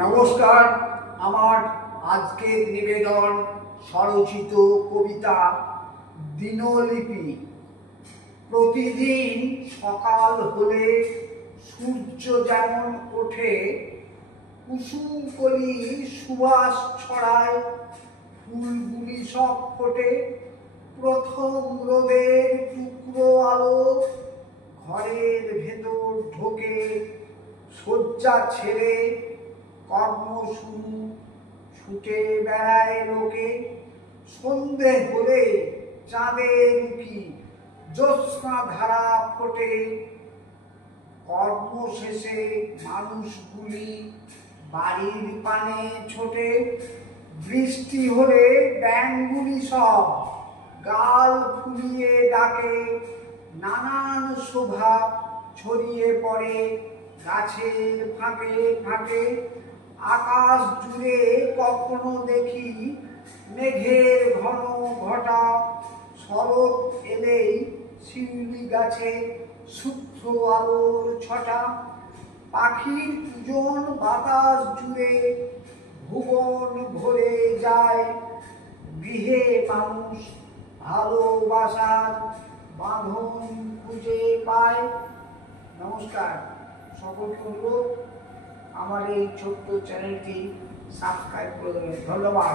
নমস্কার। আমার আজকের নিবেদন স্বরচিত কবিতা দিনলিপি। প্রতিদিন সকাল হলে সূর্য যেমন ওঠে, কুসুমকলি সুবাস ছড়ায়, ফুলগুলি সব ফোটে। প্রথম রোদের টুকরো আলো ঘরের ভেতর ঢোকে, শয্যা ছেড়ে কর্ম শুরু, ছুটে বেড়ায় লোকে। সন্ধে হলে চাঁদের উঁকি, জ্যোৎস্না ধারা ফোটে। কর্ম শেষে মানুষগুলি বাড়ির পানে ছোটে। বৃষ্টি হলে ব্যাঙগুলি সব গাল ফুলিয়ে ডাকে। নানান শোভা ছড়িয়ে পড়ে গাছের ফাঁকে ফাঁকে। আকাশ জুড়ে কখনো দেখি মেঘের ঘন ঘটা। শরৎ এলেই শিউলি গাছে শুভ্র আলোর ছটা। পাখির পূজন বাতাস জুড়ে ভুবন ভরে যায়। গৃহে মানুষ ভালোবাসার বাঁধন খুঁজে পায়। নমস্কার, সকলকে অনুরোধ আমার এই ছোট্ট চ্যানেলটি সাবস্ক্রাইব করে দেবেন। ধন্যবাদ।